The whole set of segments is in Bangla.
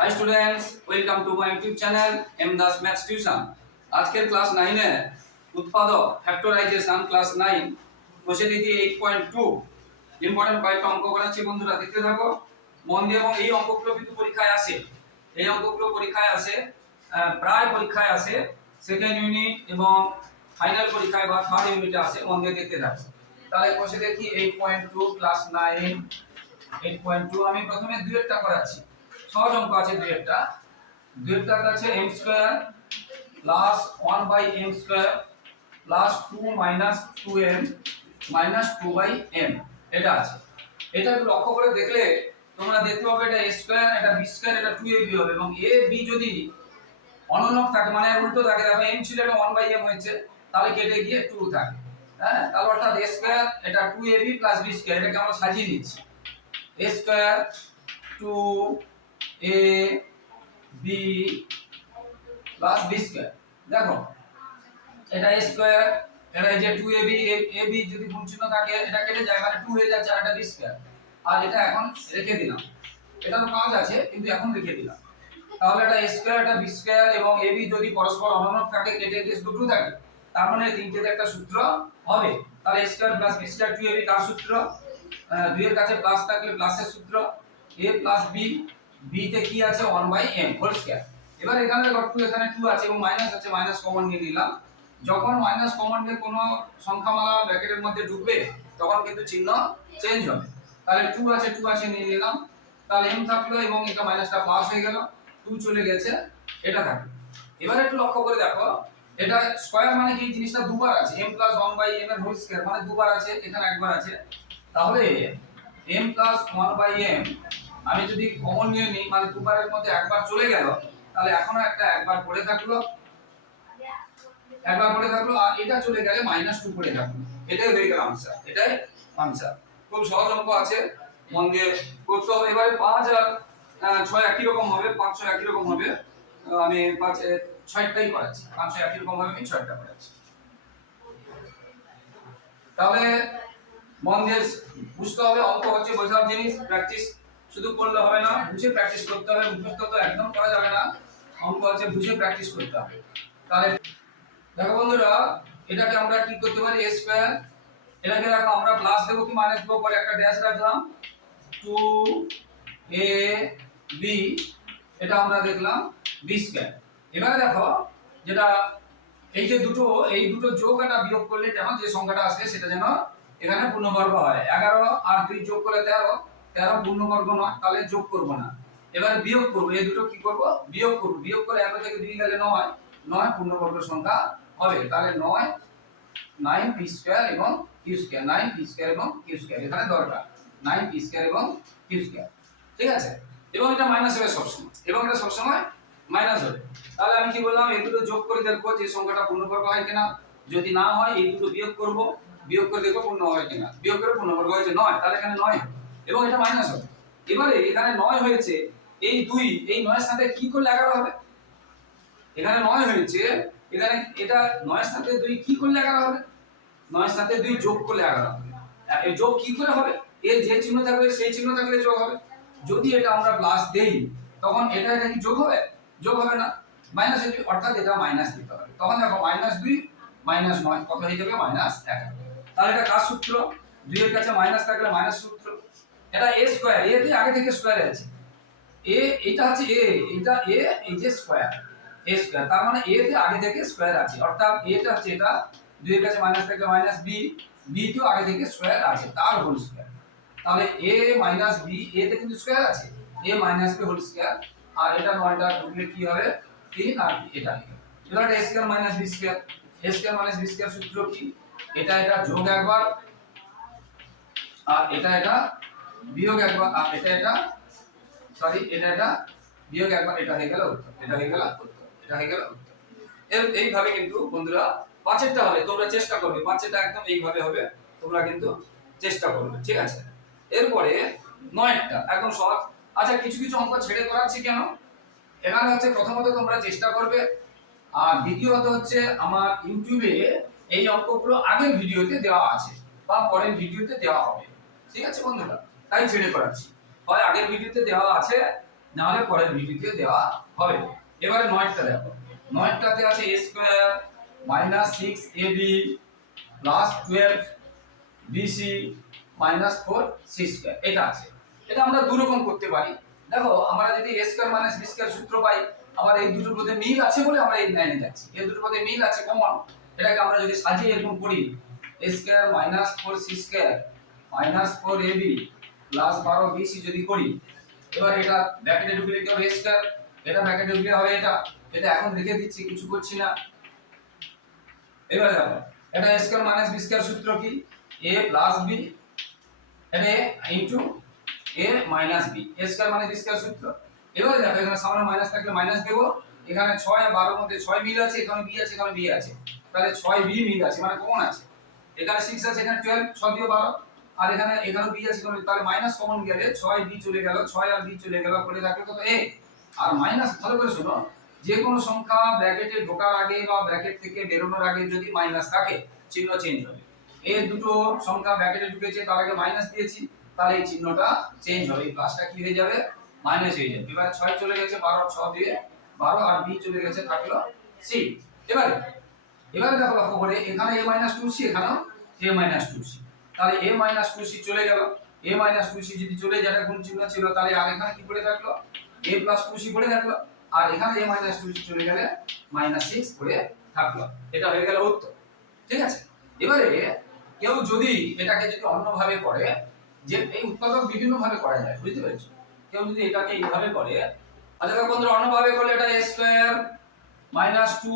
Hi students welcome to my YouTube channel M Das maths tuition আজকের ক্লাস নাইনে উৎপাদক ফ্যাক্টরাইজেশন ক্লাস নাইন প্রসেনীতি এইট পয়েন্ট টু ইম্পর্টেন্ট কয়েকটা অঙ্ক করাচ্ছি বন্ধুরা, দেখতে থাকো। মন দিয়ে এবং এই অঙ্কগুলো কিন্তু পরীক্ষায় আসে। এই অঙ্কগুলো পরীক্ষায় আসে প্রায় পরীক্ষায় আসে সেকেন্ড ইউনিট এবং ফাইনাল পরীক্ষায় বা থার্ড ইউনিটে আসে, মন দিয়ে দেখতে থাকো। তাহলে বসে দেখি eight point two class nine eight point two আমি প্রথমে দুয়েরটা করাচ্ছি। সহজ অঙ্ক আছে দুয়েরটা দুয়েরটার কাছে M square plus one by M square plus two minus two M minus two by M এটা আছে। এটা একটু লক্ষ্য করে দেখলে তোমরা দেখতে পাবে এটা এ স্কোয়ার এটা বি স্কোয়ার এটা টু এ বি হবে এবং এ বি যদি অনন্য থাকে মানে উল্টো থাকে, দেখো এম ছিল এটা ওয়ান বাই এম হয়েছে, তাহলে কেটে গিয়ে টু থাকে। হ্যাঁ? তাহলে অর্থাৎ এ স্কোয়ার এটা two A B plus B square এটাকে আমরা সাজিয়ে নিচ্ছি। a square 2 a b plus b square দেখো এটা a স্কয়ার এটা যে 2ab ab যদি গুণ চিহ্ন থাকে এটা কেটে যায় মানে 2 হয়ে যাচ্ছে আর এটা b স্কয়ার আর এটা এখন রেখে দিলাম। এটা তো কাজ আছে কিন্তু এখন রেখে দিলাম। তাহলে এটা স্কয়ার এটা b স্কয়ার এবং ab যদি পরস্পর অনন্য থাকে কেটে গিয়ে দুটো থাকে তার মানে তিনটেতে একটা সূত্র হবে। তাহলে square plus b square 2ab কার সূত্র? আহ, দুই এর কাছে প্লাস থাকলে প্লাসের সূত্র। A প্লাস b b তে কি আছে? 1 বাই m হোল স্কয়ার এবার এখানে দেখো 2 এখানে 2 আছে এবং মাইনাস আছে মাইনাস কমন নিয়ে নিলাম। যখন মাইনাস কমন নিয়ে কোনো সংখ্যামালা ব্র্যাকেটের মধ্যে ঢুকবে, তখন কিন্তু চিহ্ন চেঞ্জ হবে। তাহলে 2 আছে 2 আছে নিয়ে নিলাম। তাহলে m থাকল এবং এটা মাইনাসটা প্লাস হয়ে গেল। 2 চলে গেছে, এটা থাকল। এবার একটু লক্ষ্য করে দেখো, এটা স্কয়ার মানে কি? জিনিসটা দুবার আছে। m 1 বাই m এর হোল স্কয়ার মানে দুবার আছে, এখানে একবার আছে। তাহলে m plus one by M আমি যদি কমন নিয়ে নিই মানে দুবারের মধ্যে একবার চলে গেল, তাহলে এখনও একটা একবার পড়ে থাকল। একবার পড়ে থাকল, আর এটা চলে গেলে মাইনাস টু পড়ে থাকল এটাই হয়ে গেল আনসার এটাই আনসার খুব সহজ অঙ্ক আছে, মন দিয়ে করতে হবে। এবারে পাঁচ আর ছয় একই রকম হবে, পাঁচ ছয় একই রকম হবে। আমি পাঁচ ছয়টাই করাচ্ছি। পাঁচ ছয় একই রকম হবে, আমি ছয়টা করাচ্ছি। তাহলে মন দিয়ে বুঝতে হবে, অঙ্ক হচ্ছে বোঝার জিনিস প্র্যাকটিস শুধু করলে হবে না, বুঝে প্র্যাকটিস করতে হবে, মুখস্থ তো একদম করা যাবে না। অঙ্ক হচ্ছে বুঝে প্র্যাকটিস করতে হবে। তাহলে দেখো বন্ধুরা, এটাকে আমরা কি করতে পারি? A স্কয়ার এটাকে দেখো, আমরা প্লাস দেবো কি মাইনাস দেবো? পরে একটা ড্যাশ রাখলাম। 2 a b, এটা আমরা দেখলাম b স্কয়ার এবারে দেখো, যেটা এই যে দুটো, এই দুটো যোগ আর বিয়োগ করলে যেন যে সংখ্যাটা আসবে সেটা যেন এখানে পূর্ণবর্গ হয়। এগারো আর দুই যোগ করলে তেরো। তেরো পূর্ণবর্গ নয়, তাহলে যোগ করব না। এবার বিয়োগ করব, এই দুটো কি করব? বিয়োগ করব। বিয়োগ করে এক থেকে দুই গেলে নয় নয় পূর্ণবর্গ সংখ্যা হবে। তাহলে নয় নাইন পি স্কোয়ার এবং Q square nine P square এবং কিউ স্কোয়ার এখানে দরকার। নাইন পি স্কোয়ার এবং কিউ স্কোয়ার ঠিক আছে? এবং এটা মাইনাস হবে সবসময়। এবং এটা সবসময় মাইনাস হবে। তাহলে আমি কি বললাম, এই দুটো যোগ করে দেখব যে সংখ্যাটা পূর্ণবর্গ হয় কিনা। যদি না হয়, এই দুটো বিয়োগ করব। বিয়োগ করে দেখব পূর্ণ হয় কিনা। বিয়োগ করে পূর্ণবর্গ হয়েছে নয়, তাহলে এখানে নয় হবে। এবং এটা মাইনাস হবে। এবারে এখানে নয় হয়েছে, এই দুই, এই নয়ের সাথে কি করলে এগারো হবে? এখানে নয় হয়েছে, এখানে এটা নয়ের সাথে দুই কি করলে এগারো হবে? নয়ের সাথে দুই যোগ করলে এগারো হবে। যোগ কি করে হবে? এর যে চিহ্ন থাকবে, সেই চিহ্ন থাকলে যোগ হবে। যদি এটা আমরা প্লাস দেই, তখন এটা এটা কি যোগ হবে? যোগ হবে না। মাইনাস অর্থাৎ এটা মাইনাস দিতে হবে। তখন দেখো মাইনাস দুই মাইনাস নয়। কত হয়ে যাবে? মাইনাস এক তাহলে এটা কার সূত্র? দুইয়ের কাছে মাইনাস থাকলে মাইনাস সূত্র। এটা এ স্কোয়ার এ তে আগে থেকে স্কোয়ারে আছে। এ এটা হচ্ছে এ এটা এ এই যে স্কোয়ার এ স্কোয়ার তার মানে এ তে আগে থেকে স্কোয়ার আছে। অর্থাৎ এটা হচ্ছে এটা, দুইয়ের কাছে মাইনাস থাকলে মাইনাস বি বি তেও আগে থেকে স্কোয়ার আছে, তার হোল স্কোয়ার তাহলে এ মাইনাস বি এ তে কিন্তু স্কোয়ার আছে। A minus B whole square আর এটা নয়টা ঢুকলে কি হবে? তিন আর এটা। এটা square minus B square A square minus B square সূত্র কি? এটা এটা যোগ একবার, আর এটা এটা বিয়োগ একবার এটা এটা সরি এটা এটা, বিয়োগ একবার, এটা হয়ে গেল উত্তর, এটা হয়ে গেল উত্তর, এটা হয়ে গেল উত্তর। এইভাবে কিন্তু বন্ধুরা পাঁচেরটা হবে, তোমরা চেষ্টা করবে, পাঁচেরটা একদম এইভাবে হবে, তোমরা কিন্তু চেষ্টা করবে, ঠিক আছে? এরপরে নয়টা একদম সহজ। আচ্ছা কিছু কিছু অঙ্ক ছেড়ে করাচ্ছি কেন? এখানে হচ্ছে প্রথমত তোমরা চেষ্টা করবে, আর দ্বিতীয়ত হচ্ছে আমার ইউটিউবে এই অঙ্কগুলো আগের ভিডিওতে দেওয়া আছে, বা পরের ভিডিওতে দেওয়া হবে, ঠিক আছে বন্ধুরা? তাই ছেড়ে করাচ্ছি। হয় আগের ভিডিওতে দেওয়া আছে নাহলে পরের ভিডিওতে দেওয়া হবে। এবারে নয়টা দেখো। নয়টাতে আছে A square minus six A B plus twelve BC minus four C square এটা আছে। এটা আমরা দু রকম করতে পারি। দেখো, আমরা যদি A square minus B square সূত্র পাই, আমার এই দুটোর মধ্যে মিল আছে বলে আমরা এই লাইনে যাচ্ছি। এই দুটোর মধ্যে মিল আছে কমন এটাকে আমরা যদি সাজিয়ে এরকম করি A square minus four C square minus four A B plus বারো বিসি যদি করি, এবার এটা ব্র্যাকেটে ঢুকলে কি হবে স্কয়ার এটা ব্র্যাকেটে ঢুকলে হবে এটা এটা এখন রেখে দিচ্ছি, কিছু করছি না। এবার দেখো, এটা স্কয়ার মাইনাস বি স্কয়ার সূত্র কি? a প্লাস b, এটা into a minus b, a square মানে b স্কয়ার সূত্র। এবার দেখো, এখানে সামনে মাইনাস থাকলে মাইনাস দেব। এখানে 6 আর 12 এর মধ্যে 6 মিল আছে, এখানে বি আছে, এখানে b আছে। তাহলে 6 বি মিল আছে মানে কোন আছে। এখানে 6 আছে, এখানে 12 6 দিয়ে 12 আর এখানে এখানে বি আছে তাহলে মাইনাস কমন গেলে 6 বি চলে গেল 6 আর বি চলে গেল পড়ে থাকল কত এ আর মাইনাস ভালো করে শোনো, যে কোনো সংখ্যা ব্র্যাকেটে ঢোকার আগে বা ব্র্যাকেট থেকে বেরোনোর আগে যদি মাইনাস থাকে, চিহ্ন চেঞ্জ হবে। এ দুটো সংখ্যা ব্র্যাকেটে ঢুকেছে, তার আগে মাইনাস দিয়েছি, তাহলে এই চিহ্নটা চেঞ্জ হবে, এই প্লাসটা কি হয়ে যাবে? মাইনাস হয়ে যাবে। এবার 6 চলে গেছে 12 6 দিয়ে 12 আর বি চলে গেছে, থাকল সি এবারে এবারে দেখো লক্ষ্য করে, এখানে a মাইনাস টু সি এখানেও a মাইনাস টু সি তাহলে a মাইনাস টু সি চলে গেল। A মাইনাস টু সি যদি চলে যায় গুণ চিহ্ন ছিল তাহলে আর এখানে কি পড়ে থাকল? A প্লাস টু সি পড়ে থাকল। আর এখানে a মাইনাস টু সি চলে গেলে মাইনাস সিক্স পড়ে থাকল। এটা হয়ে গেল উত্তর। ঠিক আছে? এবারে কেউ যদি এটাকে যদি অন্যভাবে করে, যে এই উৎপাদক বিভিন্ন ভাবে করা যায়, বুঝতে পেরেছ? কেউ যদি এটাকে এইভাবে করে আচ্ছা বন্ধুরা, অন্যভাবে করলে এটা a square minus two,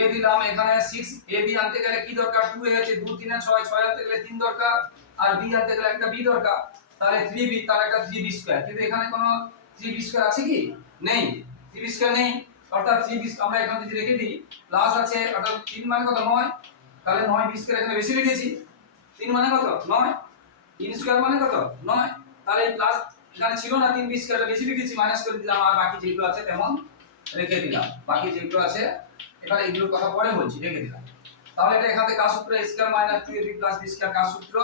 A দিলাম, এখানে সিক্স এ বি আনতে গেলে কি দরকার? টু এ আছে দু, তিনে ছয় ছয় আনতে গেলে তিন দরকার, আর বি আনতে গেলে একটা বি দরকার। তাহলে থ্রি বি তার একটা থ্রি বি স্কোয়ার কিন্তু এখানে কোনো থ্রি বি স্কোয়ার আছে কি? নেই। থ্রি বি স্কোয়ার নেই। অর্থাৎ থ্রি বি আমরা এখানে যদি রেখে দিই। প্লাস আছে, অর্থাৎ তিন মানে কত? নয়। তাহলে নয় বি স্কোয়ার এখানে বেশি লিখেছি তিন মানে কত? নয়। তিন স্কোয়ার মানে কত? নয়। তাহলে প্লাস এখানে ছিল না, তিন বি বেশি লিখেছি মাইনাস করে দিলাম, আর বাকি যেগুলো আছে তেমন রেখে দিলাম। বাকি যেগুলো আছে এবার এইগুলোর কথা পরে বলছি, রেখে দিলাম। তাহলে এটা এখান কাজ সূত্র? Square minus 2ab plus b square কাজ সূত্র?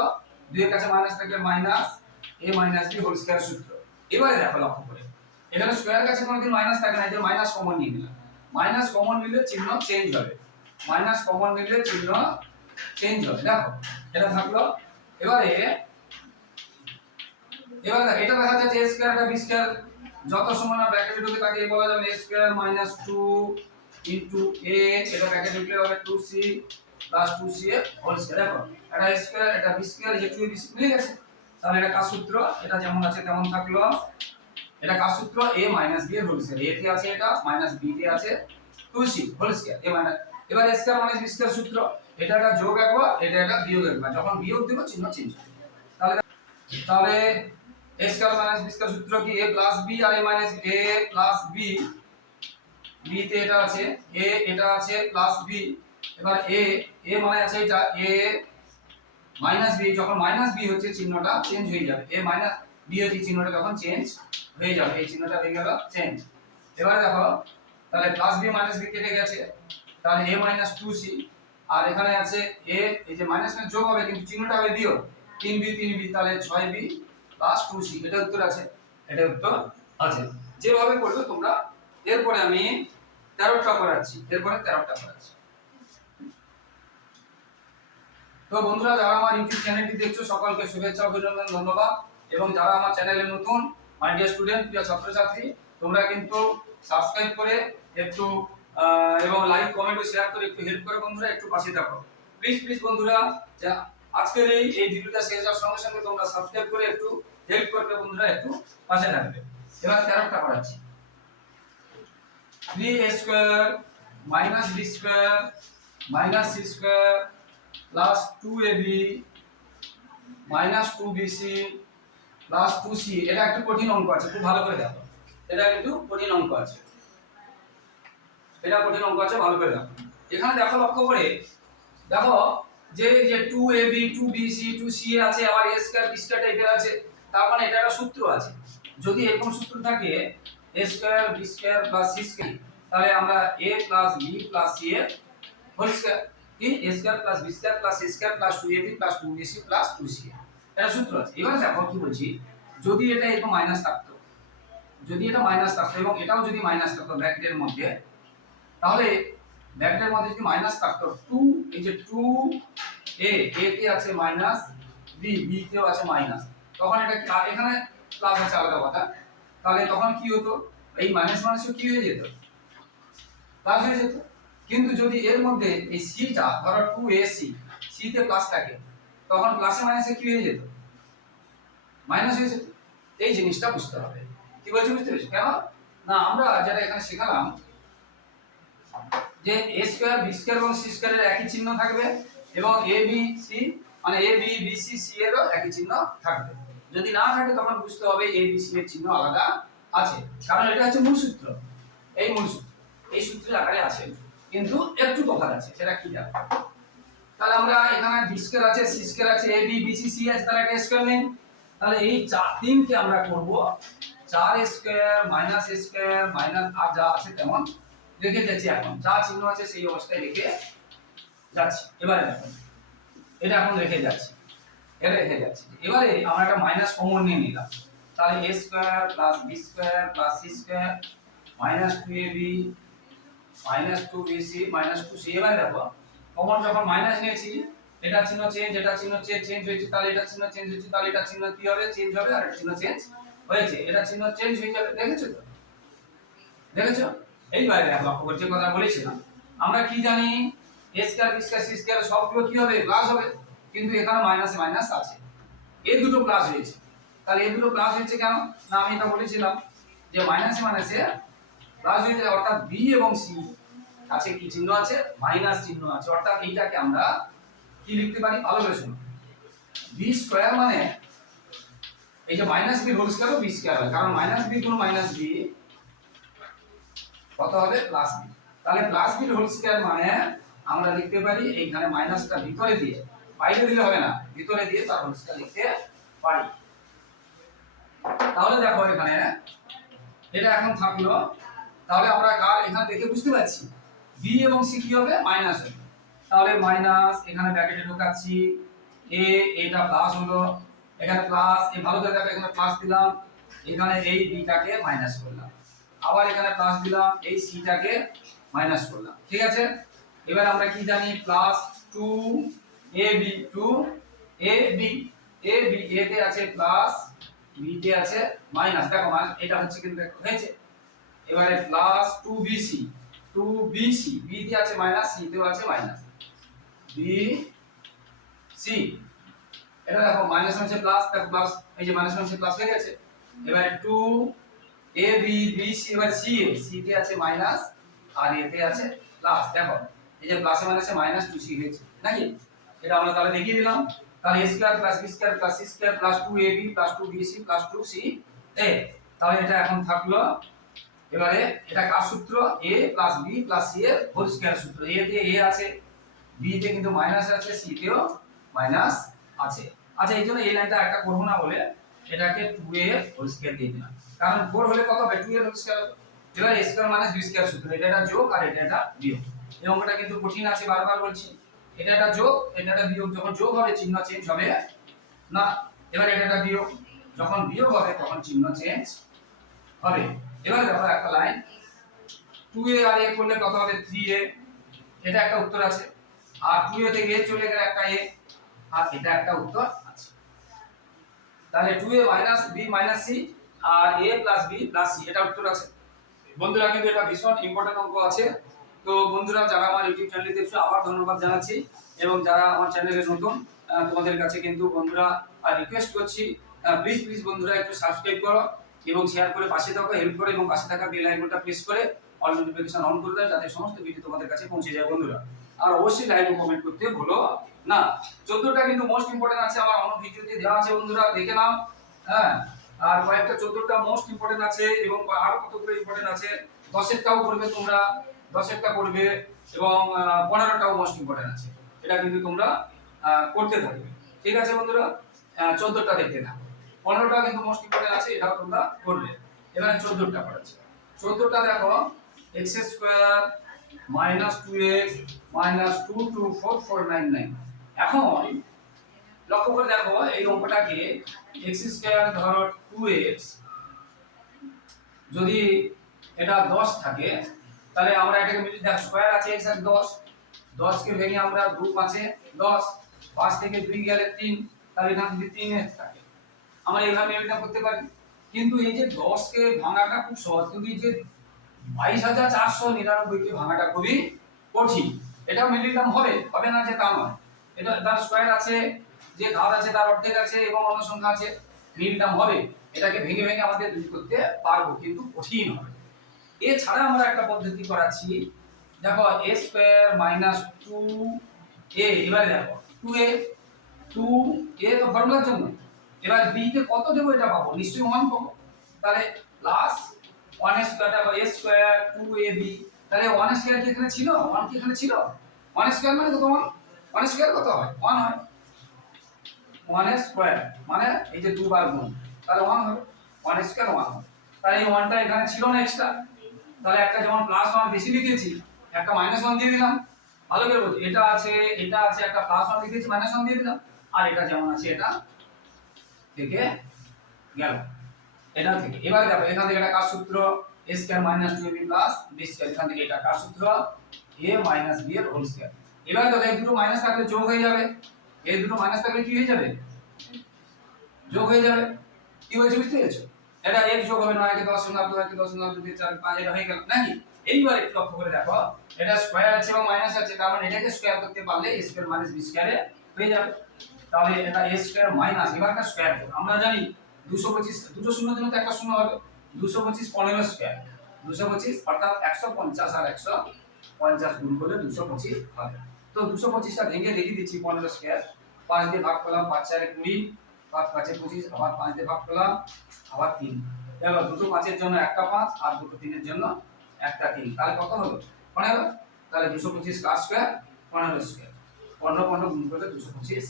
দুই এর কাছে মাইনাস থাকলে minus a minus b whole square সূত্র। এবারে দেখো লক্ষ্য করে। এখানে স্কয়ার কাছে কোনোদিন মাইনাস থাকে না, এই মাইনাস কমন নিয়ে নিলাম। মাইনাস কমন নিলে চিহ্ন চেঞ্জ হবে। মাইনাস কমন নিলে চিহ্ন চেঞ্জ হবে। দেখো, এটা থাকল। এবারে, এবার এটা দেখা যাচ্ছে a স্কয়ার আর b স্কয়ার যত সময় না ব্র্যাকেটে ঢুকে তাকে বলা যাবে a square minus 2 into a, এটা ব্র্যাকেটে ঢুকলে হবে 2c প্লাস 2c এর হোল স্কয়ার দেখো। এটা a স্কয়ার এটা b স্কয়ার যে 2ab মিলে গেছে? তাহলে এটা কাজ সূত্র? এটা যেমন আছে তেমন থাকল। এটা কাজ সূত্র? A মাইনাস b এর হোল স্কয়ার a তে আছে এটা মাইনাস b তে আছে 2c whole square a minus এবার a square minus b square সূত্র। এটা একটা যোগ একবার, এটা একটা বিয়োগ একবার। যখন বিয়োগ দেব, চিহ্ন চেঞ্জ তাহলে তাহলে মাইনাস b স্কয়ার সূত্র কি? a প্লাস b আর a minus a plus b b তে এটা আছে, a এটা আছে প্লাস b এবার a a মানে আছে এটা, a মাইনাস b যখন মাইনাস b হচ্ছে, চিহ্নটা চেঞ্জ হয়ে যাবে। a মাইনাস b হচ্ছে, চিহ্নটা তখন চেঞ্জ হয়ে যাবে। এই চিহ্নটা হয়ে গেল চেঞ্জ এবারে দেখো, তাহলে প্লাস b মাইনাস b কেটে গেছে। তাহলে a মাইনাস 2c আর এখানে আছে a, এই যে মাইনাস যোগ হবে, কিন্তু চিহ্নটা হবে বিয়োগ 3b 3b তাহলে 6b 2c এটা উত্তর আছে এটা উত্তর আছে। যেভাবে করবে তোমরা, এরপরে আমি 13টা করাচ্ছি, এরপরে 13টা করাচ্ছি। তো বন্ধুরা, যারা আমার ইউটিউব চ্যানেলটি দেখছ, সকলকে শুভেচ্ছা, অভিনন্দন, ধন্যবাদ। এবং যারা আমার চ্যানেলে নতুন, মাই ডিয়ার স্টুডেন্ট, প্রিয় ছাত্রছাত্রী, তোমরা কিন্তু সাবস্ক্রাইব করে একটু এবং লাইক, কমেন্ট ও শেয়ার করে একটু হেল্প করে বন্ধুরা, একটু পাশে থাকো। প্লিজ প্লিজ বন্ধুরা আজকের এই এই ভিডিওটা শেষ হওয়ার সঙ্গে সঙ্গে তোমরা সাবস্ক্রাইব করে একটু হেল্প করবে বন্ধুরা একটু পাশে থাকবে। এবার তেরোটা করাচ্ছি three A square minus B square minus C square plus two A B minus two B C plus two C এটা একটু কঠিন অঙ্ক আছে, খুব ভালো করে দেখো। এটা একটু কঠিন অঙ্ক আছে। এটা কঠিন অঙ্ক আছে, ভালো করে দেখো। এখানে দেখো লক্ষ্য করে। দেখো, যে যে two A B two B C two C আছে, আবার এ স্কয়ার বি স্কয়ার টাইপের আছে। তার মানে এটা একটা সূত্র আছে। যদি এরকম সূত্র থাকে A square B square plus C square তাহলে আমরা A plus B plus C এর হোল স্কয়ার কি? A square plus B square plus C square plus two A B plus two B C plus two C এটা সূত্র আছে। এবার দেখো কি বলছি, যদি এটা এরকম মাইনাস থাকতো, যদি এটা মাইনাস থাকতো এবং এটাও যদি মাইনাস থাকতো ব্র্যাকেটের মধ্যে, তাহলে ব্র্যাকেটের মধ্যে যদি মাইনাস থাকতো টু এই যে টু এ এ তে আছে মাইনাস বি বি তেও আছে মাইনাস তখন এটা এখানে প্লাস আছে আলাদা কথা। তাহলে তখন কি হতো? এই মাইনাস মাইনাস কি হয়ে যেত? প্লাস হয়ে যেত। কিন্তু যদি এর মধ্যে এই সিটা ধরো টু এ সি সিতে প্লাস থাকে, তখন প্লাসে মাইনাসে কি হয়ে যেত? মাইনাস হয়ে যেত। এই জিনিসটা বুঝতে হবে। কি বলছি বুঝতে পেরেছ? কেন? না, আমরা যেটা এখানে শেখালাম, যে এ স্কোয়ার বি স্কোয়ার এবং সি স্কোয়ারের একই চিহ্ন থাকবে এবং এ বি সি মানে A B B C C এরও একই চিহ্ন থাকবে। যদি না থাকে, তখন বুঝতে হবে এ বি সি এর চিহ্ন আলাদা আছে। কারণ এটা হচ্ছে মূল সূত্র। এই মূল সূত্র। এই সূত্রের আকারে আছে। কিন্তু একটু তফাৎ আছে, সেটা কি জানো? তাহলে আমরা এখানে বি স্কোয়ার আছে সি স্কোয়ার আছে, A, B B, C C আছে, তাহলে একটা স্কোয়ার তাহলে এই চার তিনকে আমরা করব। চার স্কোয়ার মাইনাস স্কোয়ার মাইনাস আর যা আছে তেমন রেখে যাচ্ছি এখন। যা চিহ্ন আছে সেই অবস্থায় রেখে যাচ্ছি। এবারে দেখুন এটা এখন রেখে যাচ্ছি। এটা রেখে যাচ্ছি। এবারে আমরা একটা মাইনাস কমন নিয়ে নিলাম। তাহলে A square plus B square plus C square minus two A B minus two B C minus two C এবারে দেখো কমন যখন মাইনাস নিয়েছি, এটা চিহ্ন চেঞ্জ এটা চিহ্ন চেঞ্জ হয়েছে, তাহলে এটা চিহ্ন চেঞ্জ হয়েছে, তাহলে এটা চিহ্ন কি হবে? চেঞ্জ হবে আর চিহ্ন চেঞ্জ হয়েছে। এটা চিহ্ন চেঞ্জ হয়ে যাবে, দেখেছ তো? দেখেছ? এইবারে দেখো করছে কথা বলেছিলাম, আমরা কি জানি? A square B square C square সবগুলো কি হবে? প্লাস হবে। কিন্তু এখানে মাইনাস মাইনাস আছে। এই দুটো প্লাস হয়েছে। তাহলে এই দুটো প্লাস হয়েছে কেন? না, আমি এটা বলেছিলাম যে মাইনাসে মাইনাসে প্লাস হয়ে যায় অর্থাৎ বি এবং সি আছে কি চিহ্ন আছে? মাইনাস চিহ্ন আছে। অর্থাৎ এইটাকে আমরা কি লিখতে পারি? ভালো করে শুনুন। বি স্কয়ার মানে এই যে মাইনাস বি হোল স্কয়ারও বি স্কয়ার হয়। কারণ মাইনাস বি গুণ মাইনাস বি কত হবে? প্লাস বি তাহলে প্লাস বি হোল স্কয়ার মানে আমরা লিখতে পারি, এইখানে মাইনাসটা ভিতরে দিয়ে বাইরে দিলে হবে না, ভিতরে দিয়ে তার হোল লিখতে পারি। তাহলে দেখো এখানে, এটা এখন থাকল। তাহলে আমরা কার এখানে দেখে বুঝতে পারছি? বি এবং সি কি হবে? মাইনাস হবে। তাহলে মাইনাস, এখানে ব্র্যাকেটে ঢোকাচ্ছি। এ এটা প্লাস হলো। এখানে প্লাস এই ভালো করে দেখো, এখানে প্লাস দিলাম। এখানে এই বিটাকে মাইনাস করলাম। আবার এখানে প্লাস দিলাম, এই সিটাকে মাইনাস করলাম। ঠিক আছে? এবার আমরা কি জানি? Plus two B two A B A তে আছে প্লাস বি তে আছে মাইনাস দেখো মানে এটা হচ্ছে কিন্তু দেখো, হয়েছে? এবারে plus two BC two BC B তে আছে মাইনাস সি তেও আছে মাইনাস বি সি এটা দেখো মাইনাস হচ্ছে প্লাস দেখো প্লাস এই যে মাইনাস হচ্ছে প্লাস হয়ে গেছে। এবারে two A B B C এবার এ সি তে আছে মাইনাস আর এ তে আছে প্লাস দেখো, এই যে প্লাসে মাইনাসে মাইনাস টু সি হয়েছে, নাকি? এটা আমরা তাহলে দেখিয়ে দিলাম। তাহলে square plus B square plus C plus two A B plus two B C plus two C A, তাহলে এটা এখন থাকল। এবারে এটা কার সূত্র? A plus B plus C এর হোল স্কয়ার সূত্র। A তে a আছে, b তে কিন্তু মাইনাস আছে, c তেও মাইনাস আছে। আচ্ছা এই জন্য এই লাইনটা একটা করব না বলে এটাকে 2a হোল স্কয়ার দিয়ে দিলাম। কারণ 4 হলে কত হবে? 2 এর হোল স্কয়ার এবার a স্কয়ার মাইনাস স্কয়ার সূত্র, এটা একটা যোগ আর এটা একটা বিয়োগ। এই অঙ্কটা কিন্তু কঠিন আছে, বারবার বলছি। এটা একটা যোগ, এটা একটা বিয়োগ। যখন যোগ হবে, চিহ্ন চেঞ্জ হবে। না, এবার এটা একটা বিয়োগ। যখন বিয়োগ হবে, তখন চিহ্ন চেঞ্জ হবে। এবার দেখো একটা লাইন 2a আর a করলে কত হবে? 3a এটা একটা উত্তর আছে। আর 2a থেকে a চলে গেলে একটা a আর এটা একটা উত্তর আছে। তাহলে 2a minus b minus c আর a plus b plus c, এটা উত্তর আছে। বন্ধুরা, কিন্তু এটা ভীষণ ইম্পর্টেন্ট অঙ্ক আছে। তো বন্ধুরা, যারা আমার ইউটিউব চ্যানেল দেখছ, আবার ধন্যবাদ জানাচ্ছি। এবং যারা আমার চ্যানেলে নতুন তোমাদের কাছে কিন্তু বন্ধুরা রিকোয়েস্ট করছি। প্লিজ প্লিজ বন্ধুরা, একটু সাবস্ক্রাইব করো এবং শেয়ার করে পাশে থাকো হেল্প করে এবং পাশে থাকা বেল আইকনটা প্রেস করে অল নোটিফিকেশন অন করে দাও, যাতে সমস্ত ভিডিও তোমাদের কাছে পৌঁছে যায় বন্ধুরা। আর অবশ্যই লাইক কমেন্ট করতে ভুলো না। চোদ্দটা কিন্তু মোস্ট ইম্পর্টেন্ট আছে, আমার অন্য ভিডিওতে দেওয়া আছে বন্ধুরা, দেখে নাও। হ্যাঁ আর কয়েকটা, চোদ্দটা মোস্ট ইম্পর্টেন্ট আছে এবং আর কতগুলো ইম্পর্টেন্ট আছে, দশেরটাও করবে তোমরা। দশেরটা করবে এবং পনেরোটাও মোস্ট ইম্পর্টেন্ট আছে। এটা কিন্তু তোমরা করতে থাকবে। ঠিক আছে বন্ধুরা? চোদ্দটা দেখতে থাকো। পনেরোটা কিন্তু মোস্ট ইম্পর্টেন্ট আছে, এটাও তোমরা করবে। এবার চোদ্দটা করেছে চোদ্দটা দেখো X square minus two X minus two two four four nine nine এখন লক্ষ্য করে দেখো, এই অঙ্কটাকে এক্স স্কোয়ার ধরো টু এক্স যদি এটা দশ থাকে তাহলে আমরা এটাকে মিলিয়ে দেখ স্কোয়ার আছে এক্স আর দশ। দশকে ভেঙে আমরা গ্রুপ আছে দশ। পাঁচ থেকে দুই গেলে তিন, তাহলে এখানে যদি তিন এক্স থাকে। আমরা এইভাবে এটা করতে পারি। কিন্তু এই যে দশকে ভাঙাটা খুব সহজ, কিন্তু এই যে বাইশ হাজার চারশো নিরানব্বইকে ভাঙাটা খুবই কঠিন। এটা মিলিগ্রাম হবে? হবে না যে তা নয়। এটা তার স্কোয়ার আছে, যে ঘাত আছে তার অর্ধেক আছে এবং অন্য সংখ্যা আছে। মিলিগ্রাম হবে? এটাকে ভেঙে ভেঙে আমাদের তৈরি করতে পারব, কিন্তু কঠিন হবে। এছাড়া আমরা একটা পদ্ধতি করাচ্ছি। দেখো A square minus two A এবারে দেখো টু এ টু এ তো ফর্মুলার জন্য। এবার বি তে কত দেবো এটা পাবো? নিশ্চয়ই ওয়ান পাবো। তাহলে প্লাস ওয়ান স্কোয়ার দেখো A square two A B তাহলে ওয়ান স্কোয়ার কি এখানে ছিল? ওয়ান কি এখানে ছিল? ওয়ান স্কোয়ার মানে কত ওয়ান ওয়ান স্কোয়ার কত হয়? ওয়ান হয়। ওয়ান স্কোয়ার মানে এই যে দুবার গুণ। তাহলে ওয়ান হবে। ওয়ান স্কোয়ার ওয়ান হবে। তাহলে এই ওয়ানটা এখানে ছিল না এক্সট্রা তাহলে একটা যেমন প্লাস ওয়ান বেশি লিখেছি, একটা মাইনাস ওয়ান দিয়ে দিলাম। ভালো করে বলছি এটা আছে এটা আছে, একটা প্লাস ওয়ান লিখেছি মাইনাস ওয়ান দিয়ে দিলাম। আর এটা যেমন আছে, এটা থেকে গেল। এটা থেকে, এবারে দেখো, এখান থেকে এটা কার সূত্র? A square minus 2ab plus b square এখান থেকে এটা কার সূত্র? A মাইনাস b এর হোল স্কয়ার এবারে দেখো, এই দুটো মাইনাস থাকলে যোগ হয়ে যাবে। এই দুটো মাইনাস থাকলে কি হয়ে যাবে? যোগ হয়ে যাবে। কি হয়েছে বুঝতে পেরেছ? এটা এক যোগ হবে নয় দশ শূন্য দুই দশ শূন্য দুই চার, পাঁচ, এটা হয়ে গেল, নাকি? এইবার একটু লক্ষ্য করে দেখো, এটা স্কয়ার আছে এবং মাইনাস আছে, তার মানে এটাকে স্কয়ার করতে পারলে a স্কয়ার মাইনাস b স্কয়ারে হয়ে যাবে। তাহলে এটা a স্কয়ার মাইনাস একটা স্কয়ার করব আমরা জানি 225 দুটো শূন্য জন্য একটা শূন্য হবে। 225 15 স্কয়ার 225 অর্থাৎ 150 আর 150 গুণ করলে 225 হবে। তো 225 টা ভেঙে রেখে দিচ্ছি 15 স্কয়ার 5 দিয়ে ভাগ করলাম 5 4 20 5 5 25 আবার 5 দিয়ে ভাগ করলাম, আবার 3 দেখো, দুটো পাঁচের জন্য একটা 5 আর দুটো তিনের জন্য একটা 3 তাহলে কত হলো? 15 তাহলে 225 কার স্কয়ার 15 স্কয়ার 15 15 গুণ করলে 225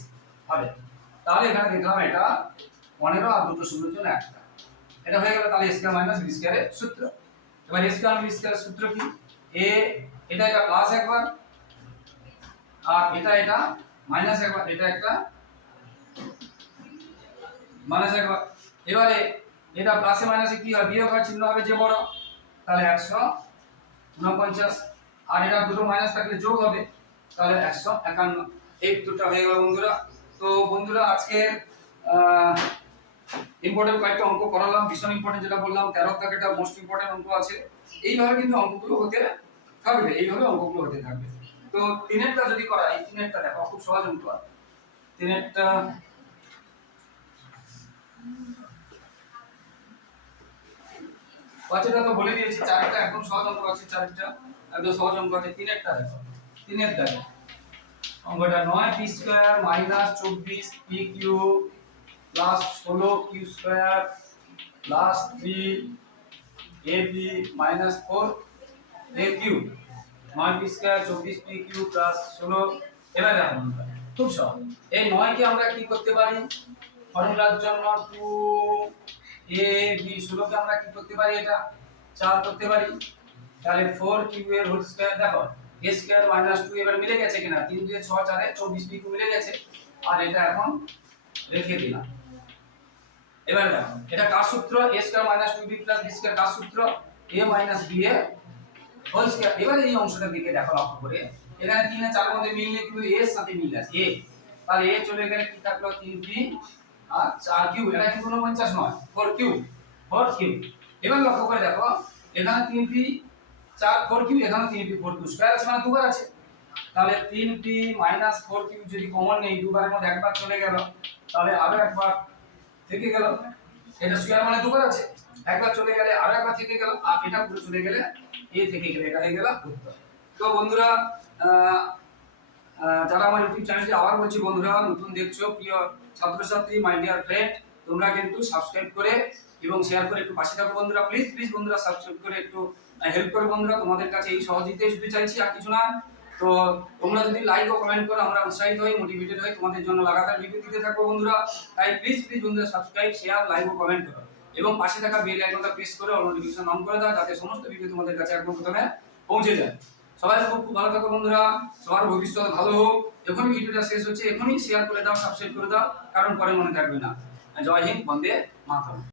হবে। তাহলে এখানে দেখলাম এটা পনেরো আর দুটো শূন্যের জন্য একটা। এটা হয়ে গেল তাহলে স্কয়ার মাইনাস বি স্কয়ারের সূত্র। এবার স্কয়ার বি স্কয়ারের সূত্র কি? এ এটা এটা প্লাস একবার, আর এটা এটা মাইনাস একবার, এটা একটা মাইনাস একবার এবারে এটা প্লাসে মাইনাসে কি হয়? বিয়োগ হয় চিহ্ন হবে যে বড়, তাহলে একশো উনপঞ্চাশ আর এটা দুটো মাইনাস থাকলে যোগ হবে, তাহলে একশো একান্ন। এই দুটো হয়ে গেল বন্ধুরা। তো বন্ধুরা আজকে ইম্পর্টেন্ট কয়েকটা অঙ্ক করালাম। ভীষণ ইম্পর্টেন্ট যেটা বললাম, তেরো একটা মোস্ট ইম্পর্টেন্ট অঙ্ক আছে। এইভাবে কিন্তু অঙ্কগুলো হতে থাকবে, এইভাবে অঙ্কগুলো হতে থাকবে। তো তিনেরটা যদি করা, এই তিনেরটা দেখো, খুব সহজ অঙ্ক। তিনেরটা পাঁচটা তো বলে দিয়েছি, চারটা একদম সহজ অঙ্ক আছে চারটা, একদম সহজ অঙ্ক আছে, তিনেরটা দেখো তিনের দেখো। অঙ্কটা নয়, পি স্কোয়ার মাইনাস চব্বিশ, পি কিউ প্লাস ষোলো, Q square, plus three, A P minus four, A Q নয়, পি স্কোয়ার, চব্বিশ, পি কিউ প্লাস ষোলো, এবার দেখো খুব সহজ। এই নয়কে আমরা কি করতে পারি? ফর্মুলার জন্য টু এ, বি ষোলোকে আমরা কি করতে পারি এটা? চার করতে পারি। তাহলে ফোর কিউ এর হোল স্কোয়ার দেখো এ স্কোয়ার মাইনাস টু এবার মিলে গেছে কিনা? তিন দুই ছ, চারে চব্বিশ পি মিলে গেছে। আর এটা এখন রেখে দিলাম। এবার দেখো, এটা কার সূত্র? a square minus 2b plus b square কার সূত্র? a minus B A whole square এবার এই অংশটার দিকে দেখো লক্ষ্য করে। এখানে 3 আর 4 মধ্যে মিল নেই কিন্তু এর সাথে মিল আছে। এ তাহলে এ চলে গেলে কি থাকল? 3b আর 4q এটা কিন্তু 49 নয়? 4q 4q এবার লক্ষ্য করে দেখো, এখানে 3p 4 4q এখানে 3p 4q স্কয়ার আছে মানে দুবার আছে। তাহলে 3p 4q যদি কমন নেই, দুবারের মধ্যে একবার চলে গেল, তাহলে আরও একবার থেকে গেল। এটা স্কয়ার মানে দুবার আছে। একবার চলে গেলে, আরও একবার থেকে গেল। আর এটা পুরো চলে গেলে, এ থেকে গেলে, এটা হয়ে গেল উত্তর। তো বন্ধুরা যারা আমার ইউটিউব চ্যানেলটি আবার বলছি, বন্ধুরা, নতুন দেখছ, প্রিয় ছাত্রছাত্রী মাই ডিয়ার ফ্রেন্ড তোমরা কিন্তু সাবস্ক্রাইব করে এবং শেয়ার করে একটু পাশে থাকো বন্ধুরা। প্লিজ প্লিজ বন্ধুরা সাবস্ক্রাইব করে একটু হেল্প করে বন্ধুরা। তোমাদের কাছে এই সহযোগিতাই শুধু চাইছি আর কিছু না। তো তোমরা যদি লাইক ও কমেন্ট করো, আমরা উৎসাহিত হই মোটিভেটেড হই, তোমাদের জন্য লাগাতার ভিডিও দিতে থাকব বন্ধুরা। তাই প্লিজ প্লিজ বন্ধুরা সাবস্ক্রাইব শেয়ার লাইক ও কমেন্ট করো। এবং পাশে থাকা বেল আইকনটা প্রেস করে অল নোটিফিকেশন অন করে দাও, যাতে সমস্ত ভিডিও তোমাদের কাছে একদম প্রথমে পৌঁছে যায়। সবাই খুব খুব ভালো থাকো বন্ধুরা। সবার ভবিষ্যৎ ভালো হোক। এখনই ভিডিওটা শেষ হচ্ছে। এখনই শেয়ার করে দাও সাবস্ক্রাইব করে দাও, কারণ পরে মনে থাকবে না। জয় হিন্দ, বন্দে মাতরম।